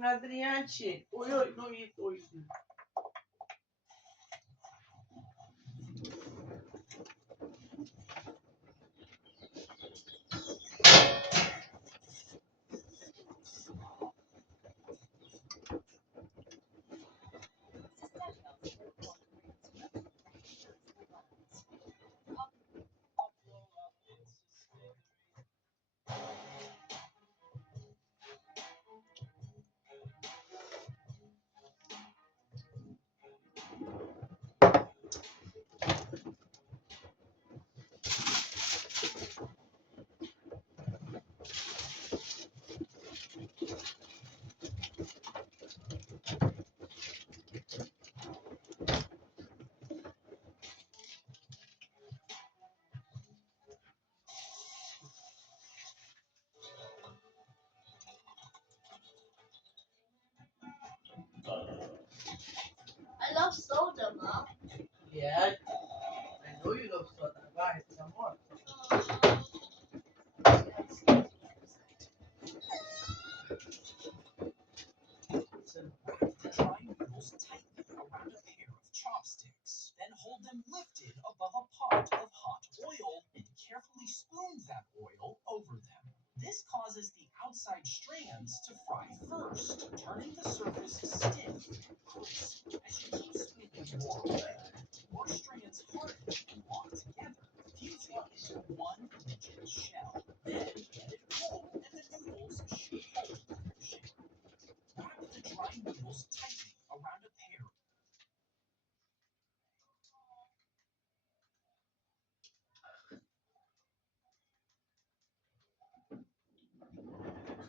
Adriante, oi, oi, no eat, oi. I love soda, Mom. Yeah, I know you love soda. Vai, some more. Try noodles tightly around a pair of chopsticks. Then hold them lifted above a pot of hot oil and carefully spoon that oil over them. This causes the outside strands to fry first, turning the surface stiff and crisp. As you keep spooning more oil, more strands harden and lock together, fusing into one rigid shell. Then let it cool and the noodles should hold their shape. Wrap the dry noodles tightly around a pair.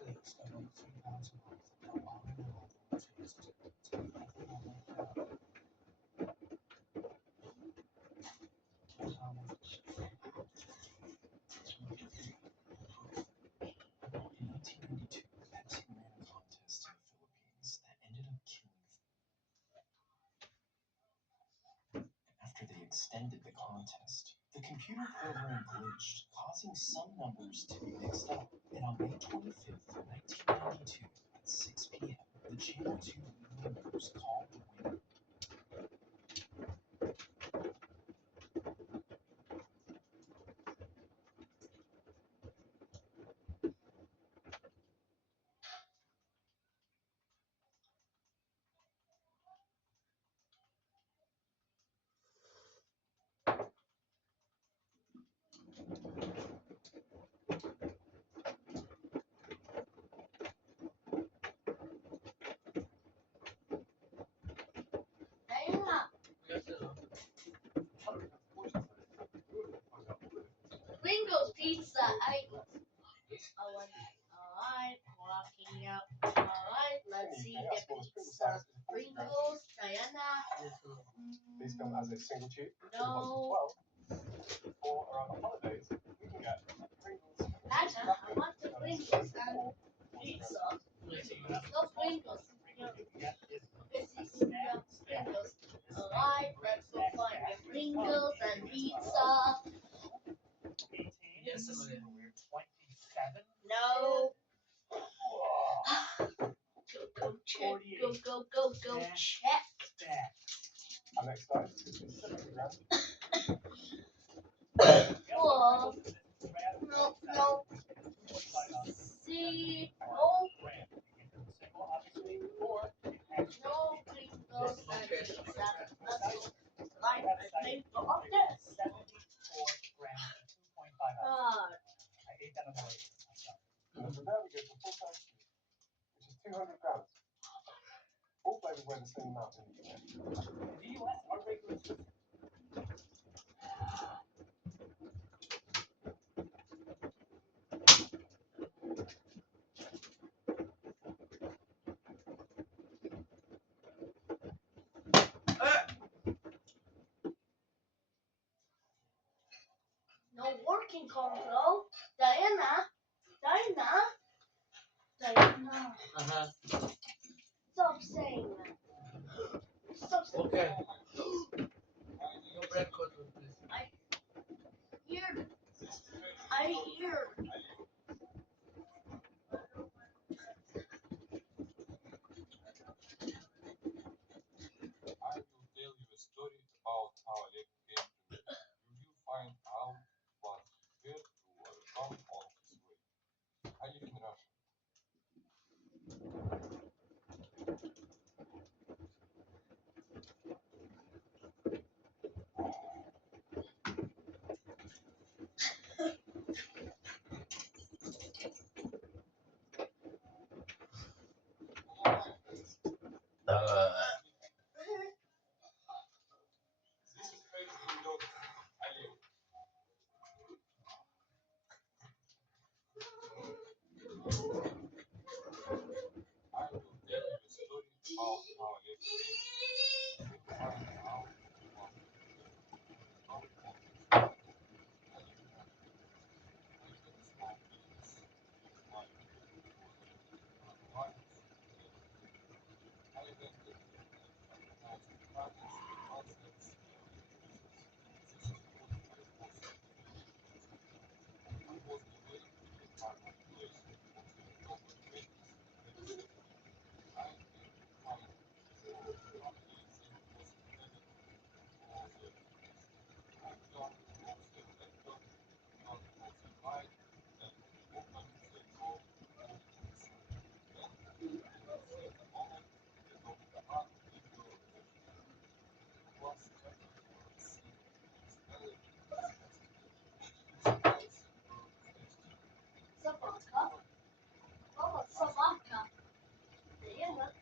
Please, I don't 3 pounds a month. No bombing and local taste. So anything I'll make that. In 1992, Pepsi ran a contest in the Philippines that ended up killing. After they extended the contest, the computer program glitched, causing some numbers to be mixed up. And on May 25th, 1992, at 6 p.m., the Channel 2 evening news called the winner. Diana, Pringles pizza. Alright, walking up. Alright, let's see the pizza. Pringles, Diana. These come as a single tube. No. 12. Or around the holidays, we can get Pringles. Diana, I want the Pringles and pizza. No Pringles. This is the Pringles. Alright, let's go find the Pringles and pizza. Yes, I'm 27. No. Go check. Go check. Our next size is 70 grams. Whoa. No. See. No. No Pringles and pizza. Let's go. Like I think of this. God. And from there we go to full size cube, which is 200 grams. All flavors weigh the same amount in the UK. No working control. Diana. Uh-huh. Stop saying that. Stop saying Okay. that. No bread control, please. I hear. I will tell you a story about how I experienced it. Find out what not always. I had a small business with my wife. I invented advertising products, concepts, this is what I was doing. I was the very good marketplace of the global business website. I did find companies and was intended for the outdoor of the laptop, not of the light, and open the door movements. Then, in the same moment, the top part window appeared. It was starting to see and smelling disgusting. Its eyes were fasting. Собака. Мама, собака. Наверное.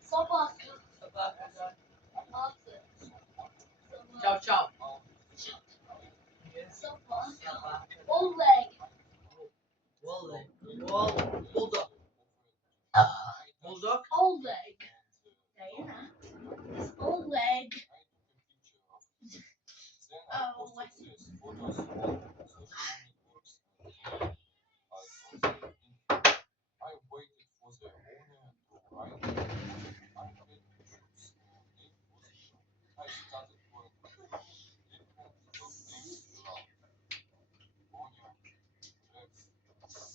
Собака. Собака, да. Собака. Чау-чау. Собака. Собака. Oleg. Bulldog. Bulldog. Bulldog. Oleg. Diana. It's Oleg. Oh, what? I waited for the owner to arrive. I had to choose. Name was John. I started going through different dog names around. Bonya, Rex,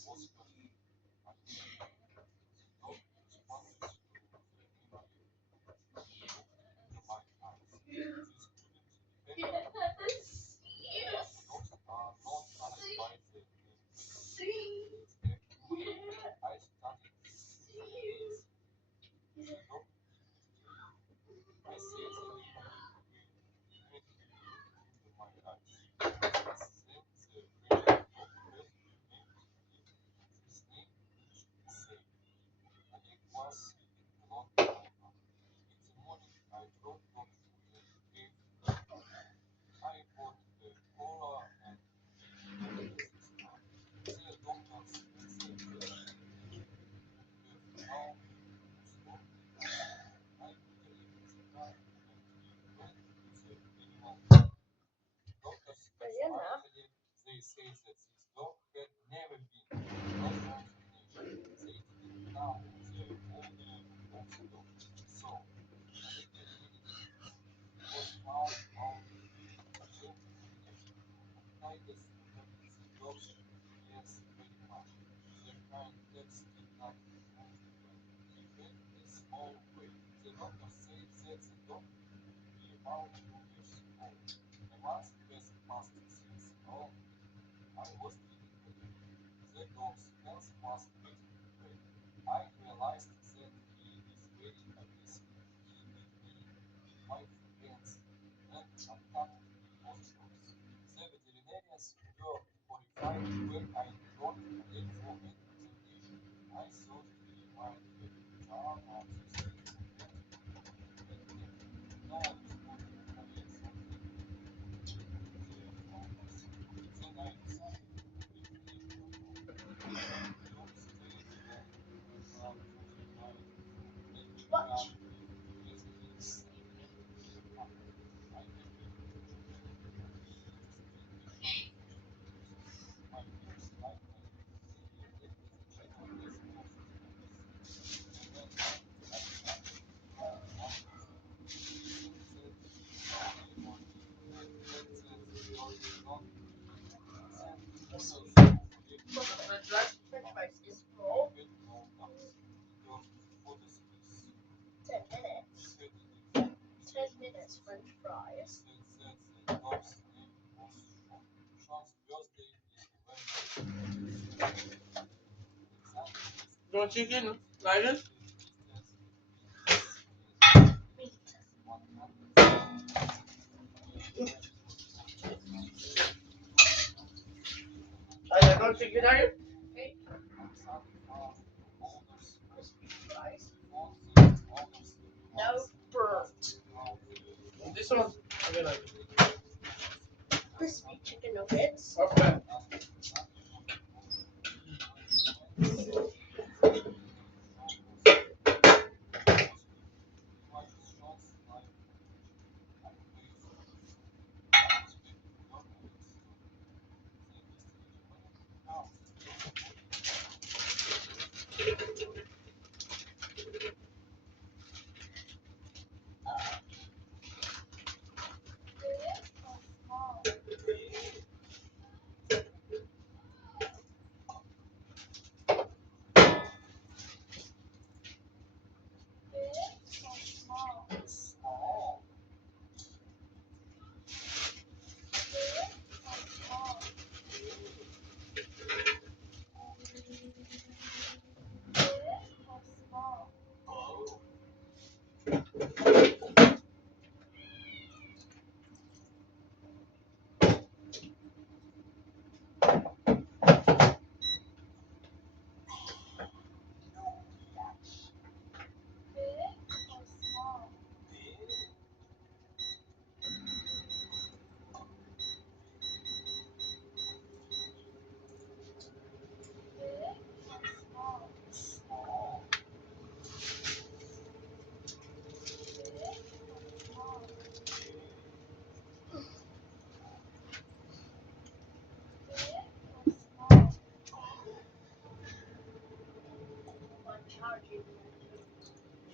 Oscar, Maria. The dog responded to the immediate. He looked into my eyes. This couldn't be happening. Yes. Dogs are not colored by the name. See. They're human. I started the names. The dog I said the name again. Had him look into my eyes. Then the French dog asked me name. His name each same. Oleg was sleeping alone in my room. In the morning, I brought dog food and gave him. I bought a cola and gave him this one. The doctors said that he would have now been restored. I put him in the car and we went to the animal clinic. Doctors Diana. explained they say that this dog had never been lost from the nation. They didn't know the owner of the dog. So, after many years, he was found out to shelter combination. I guess that the dogs yes very much. Their kind pets did not move when he had a small weight. The doctor said that the dog would be about 2 years old. A month has passed since all I was treating him. The dog's health was getting bad. I realized that he is very aggressive. He bit me with my hands and attacked me both dogs. The veterinarians were horrified when I brought Oleg for an examination. I thought he might have charm on the street for pet food and yet no one responded. Oleg thought he would be there for us. Then I decided to leave him alone. The dog stayed home about for the night and woke What? up as he sleeping after. I had been treating him for extremely infectious disease. My neighbors like my he had as a general as most dogs. And when I started to call one of them, they said that they only had heard that the dog did not bit. Then photos of Oleg French were fries. French found. fries is He full. had no nose. The dog photos is 10 he minutes. had a deformed 10 face. minutes French He fries. said that the dog's name was Sean. Sean's birthday is November 27th. Alexander has You want chicken? said Like the this? distance between us is Meat. 100 when it was just 160 I like no chicken, are you? Okay. Alexander found the owners of Crispy fries. found the owners no burnt. This one, I mean, like, Crispy chicken nuggets. okay.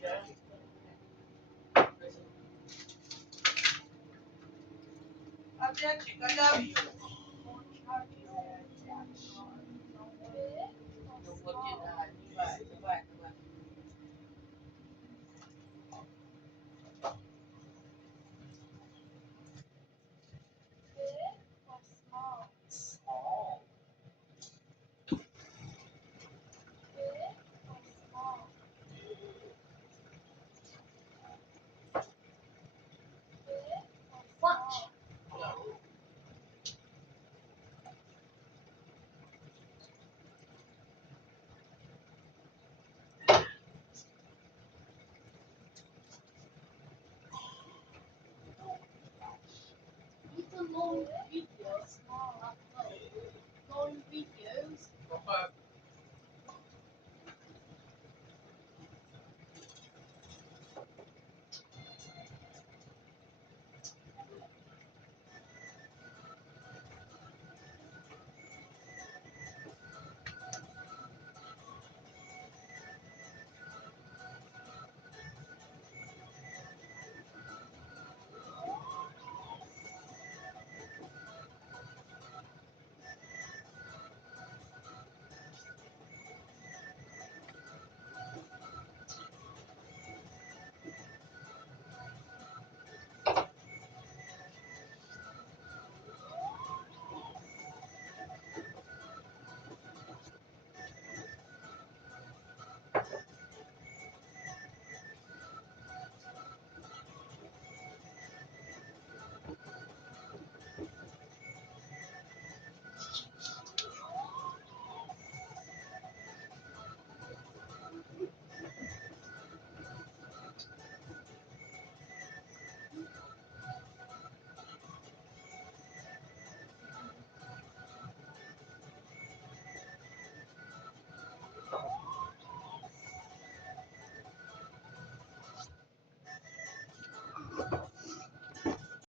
Yeah. Chicken, I love you.